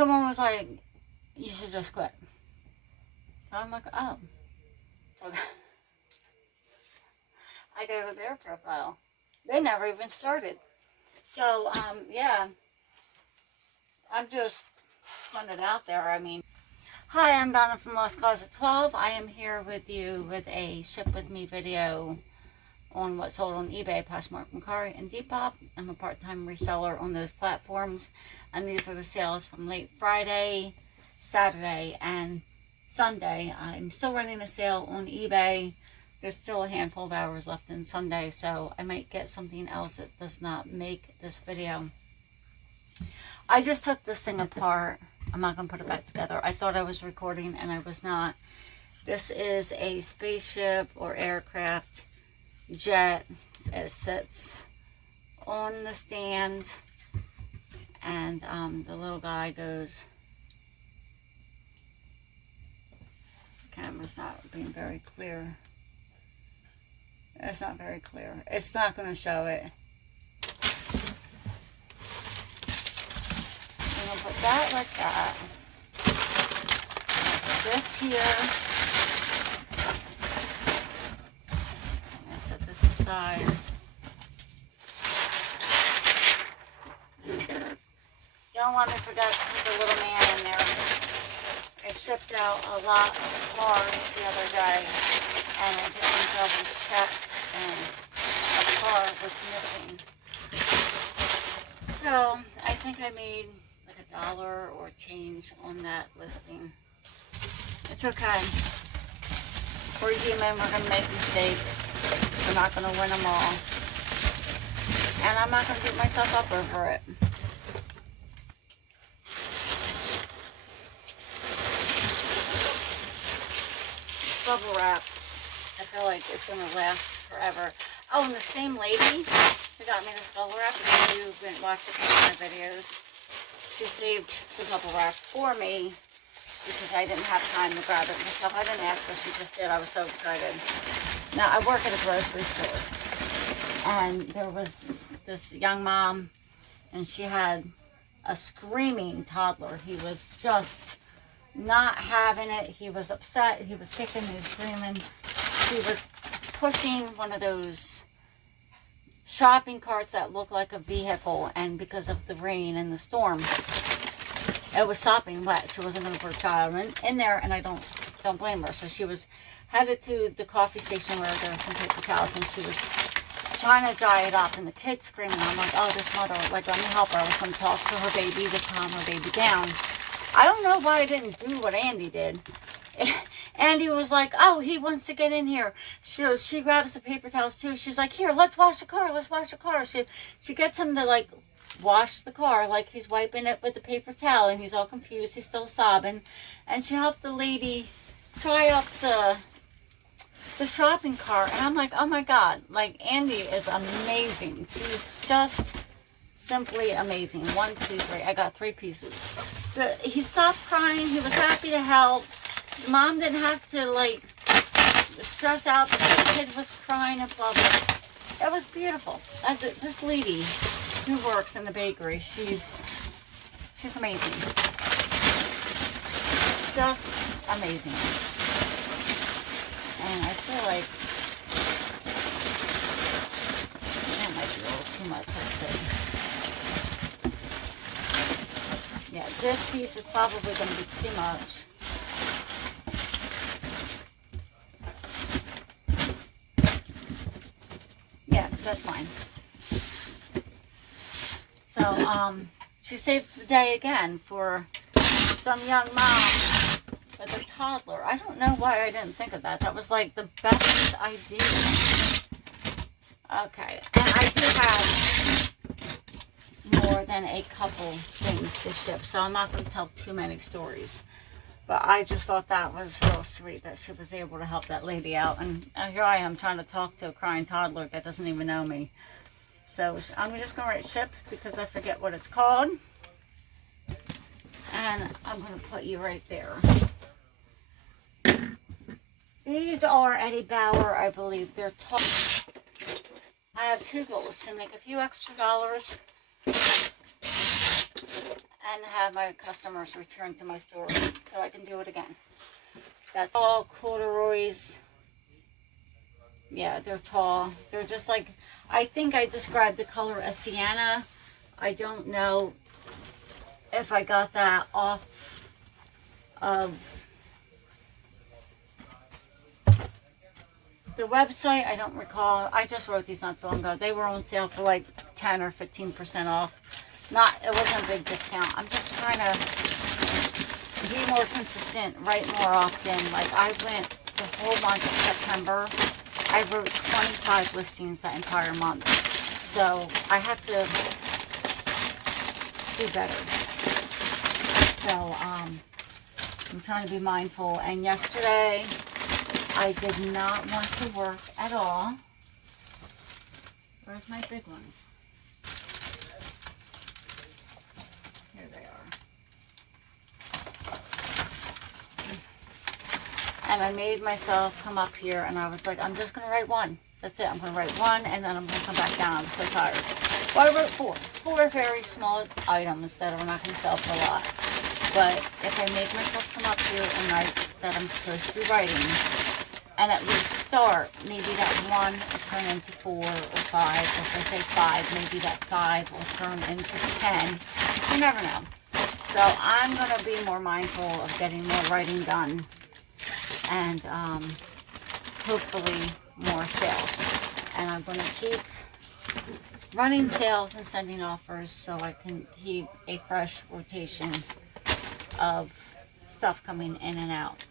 someone was like, you should just quit. So I'm like, oh. So I go to their profile. They never even started. So, yeah. I'm just putting it out there. I mean, hi, I'm Donna from Lost Closet 12. I am here with you with a Ship With Me video on what's sold on eBay, Poshmark, Mercari, and Depop. I'm a part-time reseller on those platforms. And these are the sales from late Friday, Saturday, and Sunday. I'm still running a sale on eBay. There's still a handful of hours left in Sunday, so I might get something else that does not make this video. I just took this thing apart. I'm not going to put it back together. I thought I was recording and I was not. This is a spaceship or aircraft jet. It sits on the stand and the little guy goes. The camera's not being very clear. It's not very clear. It's not going to show it. I'm going to put that like that. Put this here. I'm going to set this aside. Don't want to forget to put the little man in there. I shipped out a lot of cars the other day, and I didn't double check, and a car was missing. So I think I made like $1 or change on that listing. It's okay. We're human. We're going to make mistakes. We're not going to win them all. And I'm not going to beat myself up over it. Bubble wrap. I feel like it's going to last forever. Oh, and the same lady who got me this bubble wrap, if you've been watching my videos, she saved the bubble wrap for me because I didn't have time to grab it myself. I didn't ask her, she just did. I was so excited. Now, I work at a grocery store, and there was this young mom, and she had a screaming toddler. He was just not having it. He was upset. He was kicking. He was screaming. She was pushing one of those shopping carts that look like a vehicle, and because of the rain and the storm, it was sopping wet. She wasn't going to put a child in there, and I don't blame her. So she was headed to the coffee station where there were some paper towels, and she was trying to dry it up, and the kid screaming. I'm like, oh, this mother, like, let me help her. I was going to talk to her baby to calm her baby down. I don't know why I didn't do what Andy did. Andy was like, oh, he wants to get in here. She grabs the paper towels too. She's like, here, let's wash the car. Let's wash the car. She gets him to like wash the car like he's wiping it with the paper towel, and he's all confused. He's still sobbing. And she helped the lady dry up the shopping cart. And I'm like, oh my God, like Andy is amazing. She's just simply amazing. 1, 2, 3. I got 3 pieces. He stopped crying. He was happy to help. Mom didn't have to like stress out because the kid was crying and blah blah. It was beautiful. This lady who works in the bakery, she's amazing. Just amazing. And I feel like that might be a little too much. Let's see. Yeah, this piece is probably going to be too much. Yeah, that's fine. So, she saved the day again for some young mom with a toddler. I don't know why I didn't think of that. That was like the best idea. Okay, and I do have more than a couple things to ship, so I'm not going to tell too many stories. But I just thought that was real sweet that she was able to help that lady out. And here I am trying to talk to a crying toddler that doesn't even know me. So I'm just going to write ship because I forget what it's called. And I'm going to put you right there. These are Eddie Bauer, I believe. They're tall. I have 2 goals: to make a few extra dollars and have my customers return to my store so I can do it again. That's all corduroys. Yeah, they're tall. They're just like, I think I described the color as sienna. I don't know if I got that off of the website. I don't recall. I just wrote these not so long ago. They were on sale for like 10 or 15% off. It wasn't a big discount. I'm just trying to be more consistent, write more often. Like I went the whole month of September. I wrote 25 listings that entire month. So I have to do better. So I'm trying to be mindful. And yesterday I did not want to work at all. Where's my big ones? Here they are. And I made myself come up here and I was like, I'm just going to write one. That's it. I'm going to write one and then I'm going to come back down. I'm so tired. Well, I wrote four. Four very small items that are not going to sell for a lot. But if I make myself come up here and write that I'm supposed to be writing, and at least start, maybe that one will turn into 4 or 5. Or if I say 5, maybe that 5 will turn into 10. You never know. So I'm going to be more mindful of getting more writing done. And hopefully more sales. And I'm going to keep running sales and sending offers so I can keep a fresh rotation of stuff coming in and out.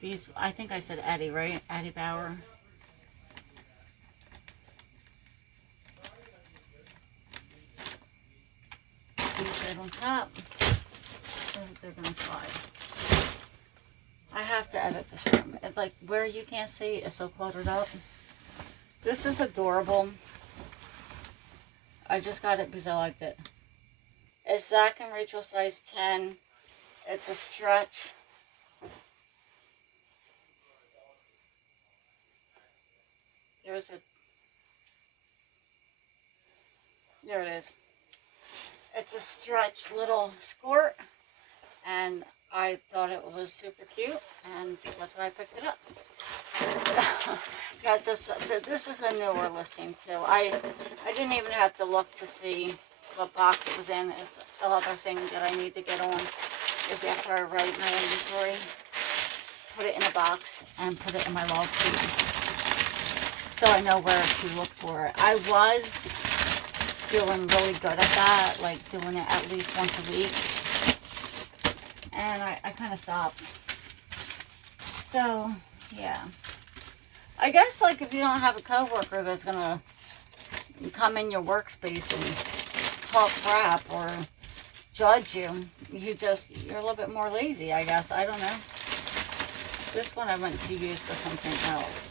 These, I think I said Eddie, right? Eddie Bauer. These right on top. They're going to slide. I have to edit this room. It's like where you can't see is so cluttered up. This is adorable. I just got it because I liked it. It's Zach and Rachel size 10. It's a stretch. There it is. It's a stretch little skirt, and I thought it was super cute, and that's why I picked it up. Guys, this is a newer listing too. I didn't even have to look to see what box it was in. It's another thing that I need to get on is after I write my inventory, put it in a box and put it in my log sheet, so I know where to look for it. I was doing really good at that, like doing it at least once a week, and I kind of stopped. So yeah, I guess like if you don't have a coworker that's gonna come in your workspace and talk crap or judge you, you're a little bit more lazy, I guess. I don't know. This one I went to use for something else.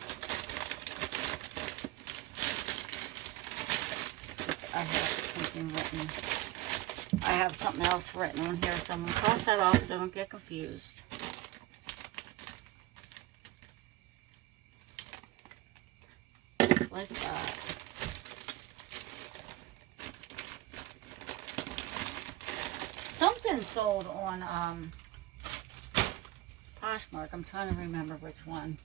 I have something written. I have something else written on here, so I'm going to cross that off so I don't get confused. Just like that. Something sold on Poshmark. I'm trying to remember which one.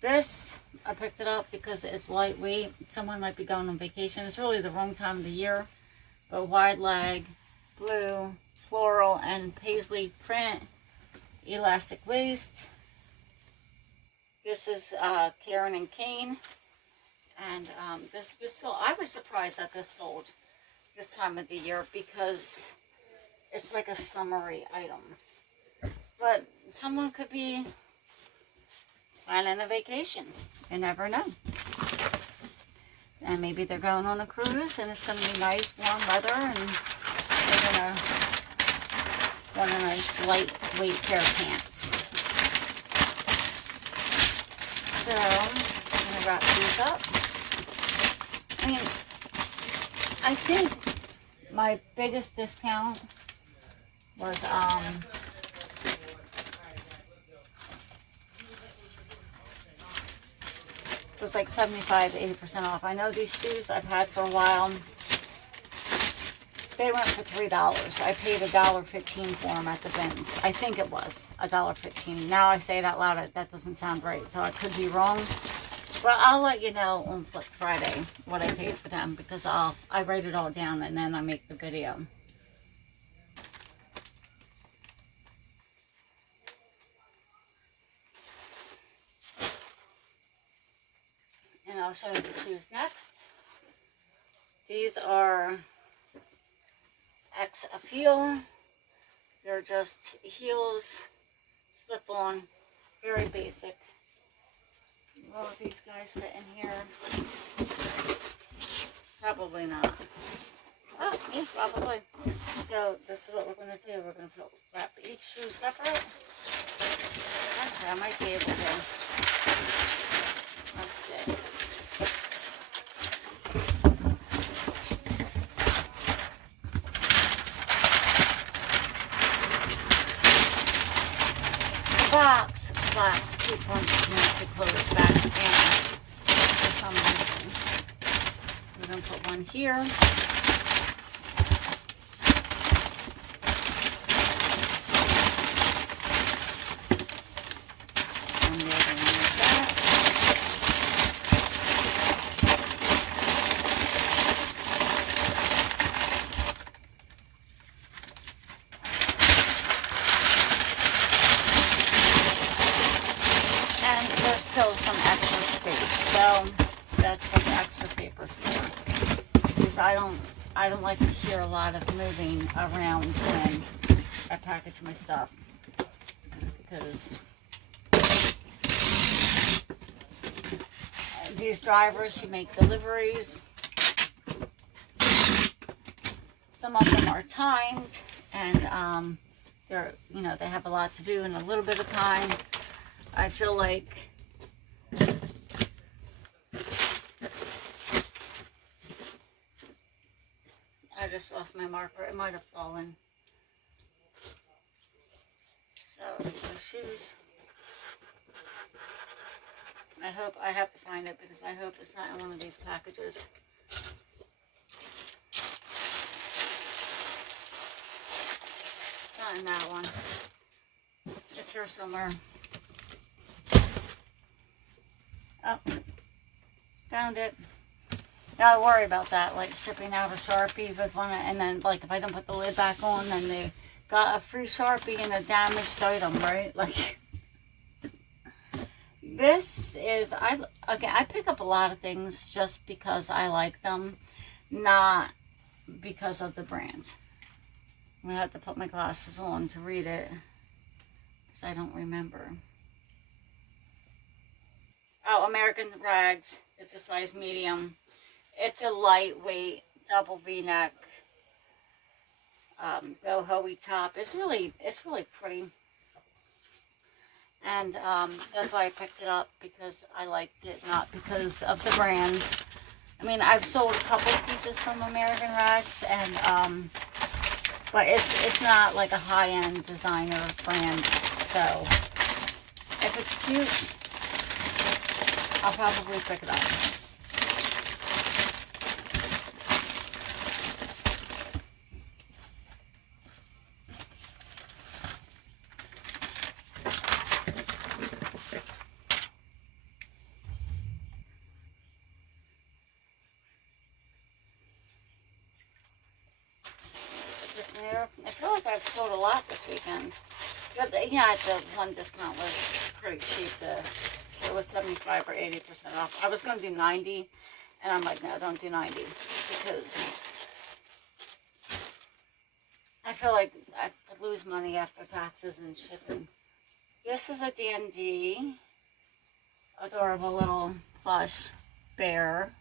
This, I picked it up because it's lightweight. Someone might be going on vacation. It's really the wrong time of the year. But wide leg, blue, floral, and paisley print, elastic waist. This is Karen and Kane. And this sold. I was surprised that this sold this time of the year because it's like a summery item. But someone could be planning a vacation. You never know. And maybe they're going on a cruise and it's going to be nice warm weather and they're going to want a nice lightweight pair of pants. So I'm going to wrap these up. I mean, I think my biggest discount was like 75 to 80% off. I know these shoes I've had for a while. they went for $3. I paid $1.15 for them at the bins. I think it was $1.15. Now I say it out loud, that doesn't sound right, so I could be wrong. But I'll let you know on Flip Friday what I paid for them, because I write it all down and then I make the video. And I'll show you the shoes next. These are X Appeal. They're just heels, slip on, very basic. Will these guys fit in here? Probably not. Oh, yeah, probably. So this is what we're going to do. We're going to wrap each shoe separate. Actually, I might be able to. Let's see. Box flaps keep wanting to close back in for some reason. We're going to put one here. And the other one like that. There's still some extra space, so that's what the extra paper's for. Because I don't like to hear a lot of moving around when I package my stuff. Because these drivers who make deliveries, some of them are timed, and they have a lot to do in a little bit of time. I feel like I just lost my marker. It might have fallen. So the shoes. I have to find it, because I hope it's not in one of these packages. It's not in that one. It's here somewhere. Oh, found it. Gotta worry about that, like shipping out a Sharpie with one, and then like if I don't put the lid back on, then they got a free Sharpie and a damaged item, right? Like, this is, I pick up a lot of things just because I like them, not because of the brand. I'm gonna have to put my glasses on to read it, because I don't remember. Oh, American Rags. It's a size medium. It's a lightweight double V-neck boho-y top. It's really pretty. And that's why I picked it up, because I liked it, not because of the brand. I mean, I've sold a couple pieces from American Rags, and but it's not like a high-end designer brand. So if it's cute, I'll probably pick it up. This there. I feel like I've sold a lot this weekend. But yeah, the one discount was pretty cheap. It was 75 or 80% off. I was going to do 90, and I'm like, no, don't do 90, because I feel like I lose money after taxes and shipping. This is a D&D, adorable little plush bear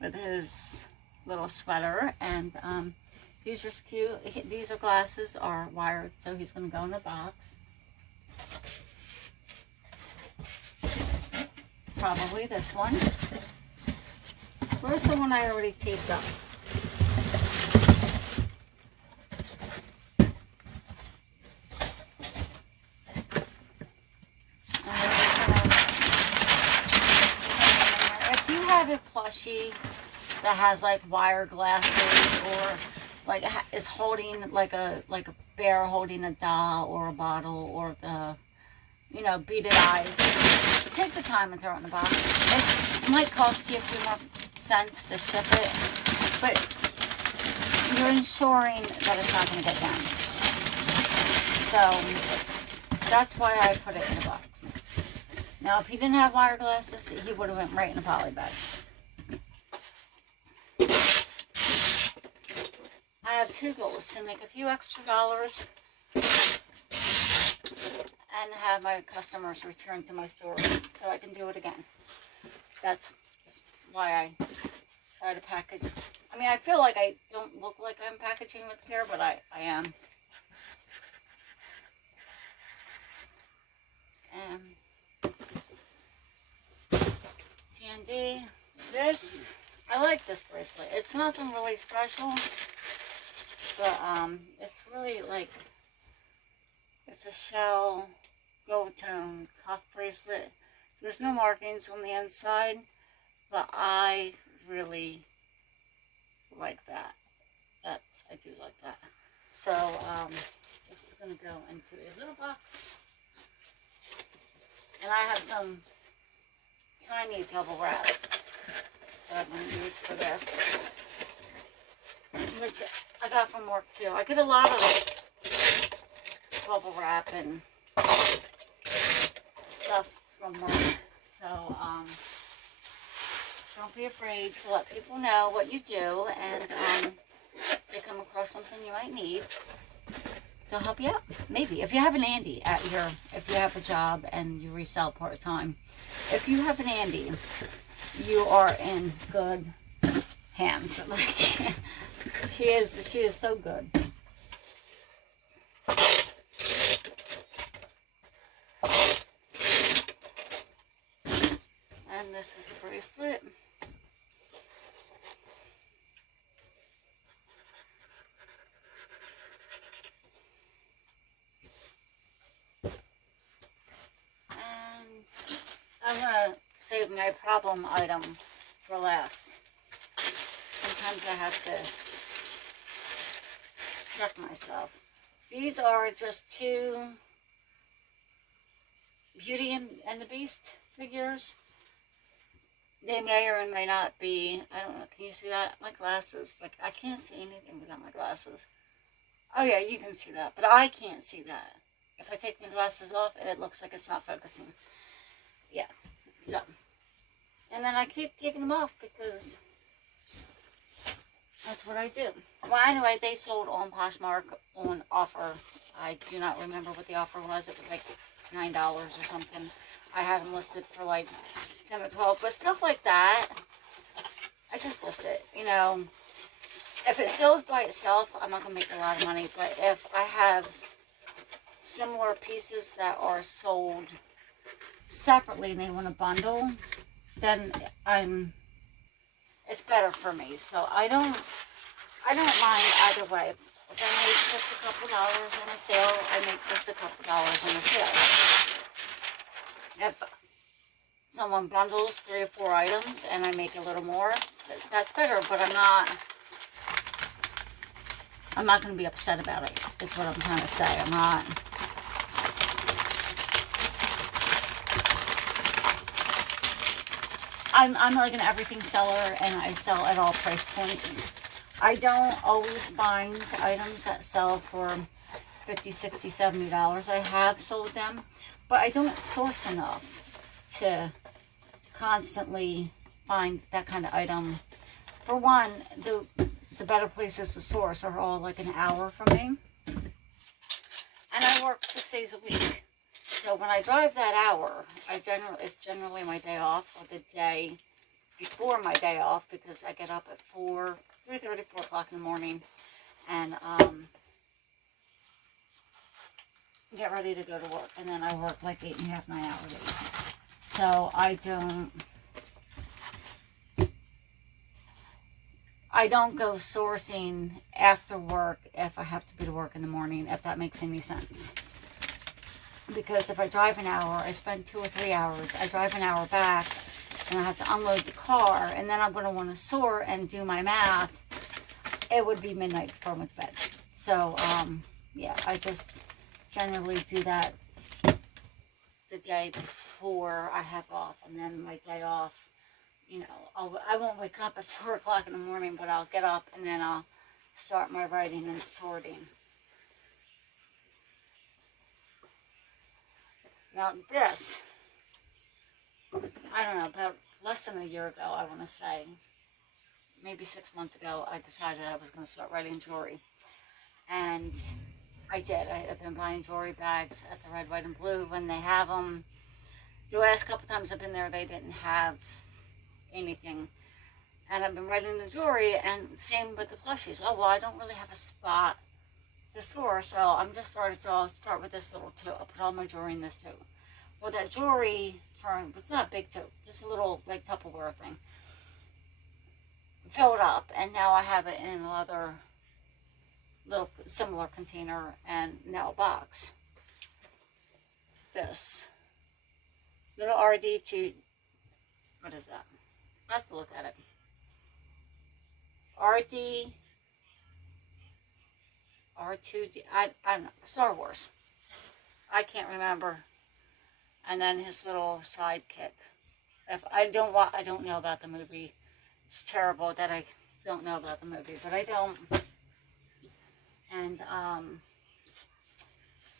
with his little sweater, and these are cute. These glasses are wired, so he's going to go in the box. Probably this one. Where's the one I already taped up? If you have a plushie that has like wire glasses, or like is holding like a bear holding a doll or a bottle, or the, you know, beaded eyes. Take the time and throw it in the box. It might cost you a few more cents to ship it, but you're ensuring that it's not going to get damaged. So that's why I put it in a box. Now, if he didn't have wire glasses, he would have went right in a poly bag. I have two goals: to make a few extra dollars and have my customers return to my store so I can do it again. That's why I try to package. I mean, I feel like I don't look like I'm packaging with care, but I am. TND. This, I like this bracelet. It's nothing really special, but it's really like, it's a shell gold tone cuff bracelet. There's no markings on the inside, but I really like that. I do like that. So this is going to go into a little box, and I have some tiny bubble wrap that I'm going to use for this, which I got from work too. I get a lot of bubble wrap and stuff from work, so don't be afraid to let people know what you do, and if they come across something you might need, they'll help you out. Maybe if you have an Andy at your, if you have a job and you resell part-time, if you have an Andy, you are in good hands. Like, she is so good. And this is a bracelet. I'm going to save my problem item for last. Sometimes I have to check myself. These are just two Beauty and the Beast figures. They may or may not be, I don't know, can you see that? My glasses, like, I can't see anything without my glasses. Oh yeah, you can see that, but I can't see that. If I take my glasses off, it looks like it's not focusing. Yeah, so, and then I keep taking them off because that's what I do. Well, anyway, they sold on Poshmark on offer. I do not remember what the offer was. It was like $9 or something. I had them listed for like 10 or 12, but stuff like that, I just list it, you know. If it sells by itself, I'm not going to make a lot of money, but if I have similar pieces that are sold separately and they want a bundle, then it's better for me. So I don't mind either way. If I make just a couple dollars on a sale, I make just a couple dollars on a sale. If someone bundles 3 or 4 items and I make a little more, that's better, but I'm not going to be upset about it. That's what I'm trying to say. I'm like an everything seller, and I sell at all price points. I don't always find items that sell for $50, $60, $70. I have sold them, but I don't source enough to constantly find that kind of item. For one, the better places to source are all like an hour from me, and I work 6 days a week. So when I drive that hour, it's generally my day off, or the day before my day off, because I get up at 3:30, 4 o'clock in the morning, and get ready to go to work, and then I work like 8.5, 9 hour days. So I don't go sourcing after work if I have to be to work in the morning, if that makes any sense. Because if I drive an hour, I spend 2 or 3 hours. I drive an hour back, and I have to unload the car, and then I'm going to want to sort and do my math it would be midnight before I went to bed. So, yeah, I just generally do that the day before I have off, and then my day off, you know, I won't wake up at 4 o'clock in the morning, but I'll get up and then I'll start my writing and sorting. Now this, I don't know, about less than a year ago, I want to say, maybe 6 months ago, I decided I was going to start writing jewelry. And I did. I've been buying jewelry bags at the Red, White, and Blue when they have them. The last couple times I've been there, they didn't have anything. And I've been writing the jewelry, and same with the plushies. Oh, well, I don't really have a spot to store, so I'm just started. So I'll start with this little tote. I'll put all my jewelry in this tote. Well, that jewelry turned, it's not a big tote, just a little, like, Tupperware thing, filled up, and now I have it in another little similar container, and now a box. This little RD2, what is that? I have to look at it. R2D, I don't know, Star Wars. I can't remember. And then his little sidekick. If I don't know about the movie. It's terrible that I don't know about the movie, but I don't. And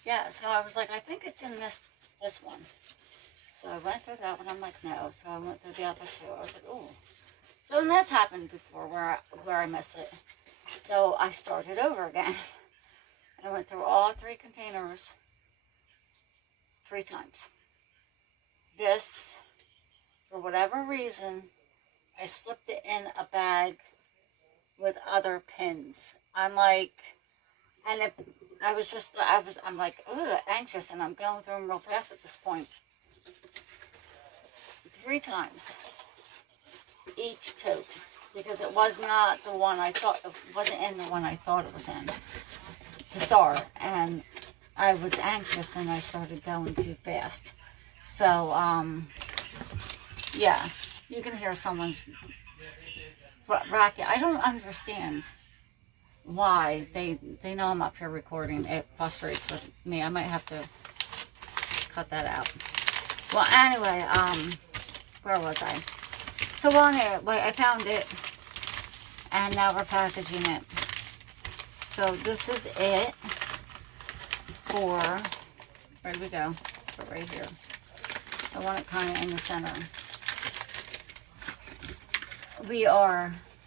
yeah, so I was like, I think it's in this one. So I went through that one. I'm like, no. So I went through the other two. I was like, oh. So and that's happened before where I miss it. So I started over again. I went through all 3 containers 3 times. This, for whatever reason, I slipped it in a bag with other pins. I'm like, and if I'm like, ugh, anxious, and I'm going through them real fast at this point. 3 times each tote, because it was not the one I thought, it wasn't in the one I thought it was in to start, and I was anxious and I started going too fast. So, yeah, you can hear someone's racket. I don't understand why they know I'm up here recording. It frustrates with me. I might have to cut that out. Well, anyway, where was I? So on there, I found it, and now we're packaging it. So this is it for, where do we go? For right here. I want it kind of in the center.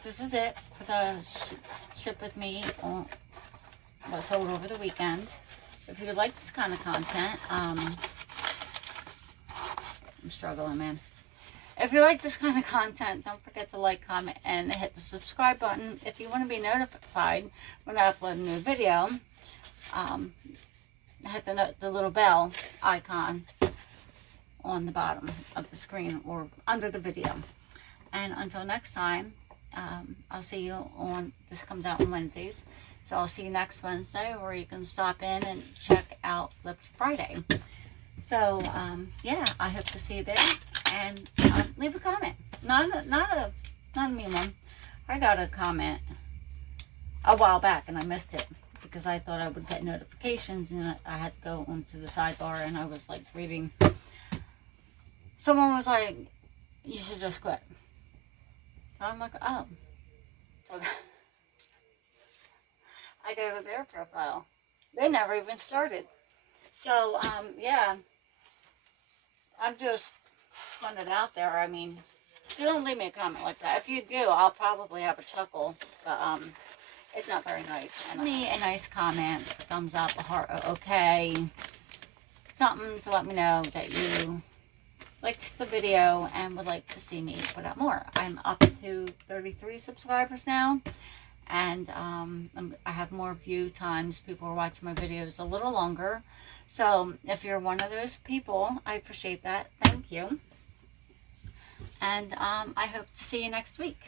This is it for the ship with me on what sold over the weekend. If you like this kind of content, I'm struggling, man. If you like this kind of content, don't forget to like, comment, and hit the subscribe button. If you want to be notified when I upload a new video, hit the little bell icon on the bottom of the screen or under the video. And until next time, I'll see you on, this comes out on Wednesdays, so I'll see you next Wednesday, or you can stop in and check out Flipped Friday. So, yeah, I hope to see you there, and leave a comment. Not a mean one. I got a comment a while back, and I missed it, because I thought I would get notifications, and I had to go onto the sidebar, and I was, like, reading. Someone was like, you should just quit. So I'm like, oh. So I go to their profile. They never even started. So, yeah. I'm just putting it out there. I mean, so don't leave me a comment like that. If you do, I'll probably have a chuckle. But, it's not very nice. And me a nice comment, a thumbs up, a heart, okay. Something to let me know that you liked the video and would like to see me put out more. I'm up to 33 subscribers now, and I have more view times. People are watching my videos a little longer. So if you're one of those people, I appreciate that. Thank you. And I hope to see you next week.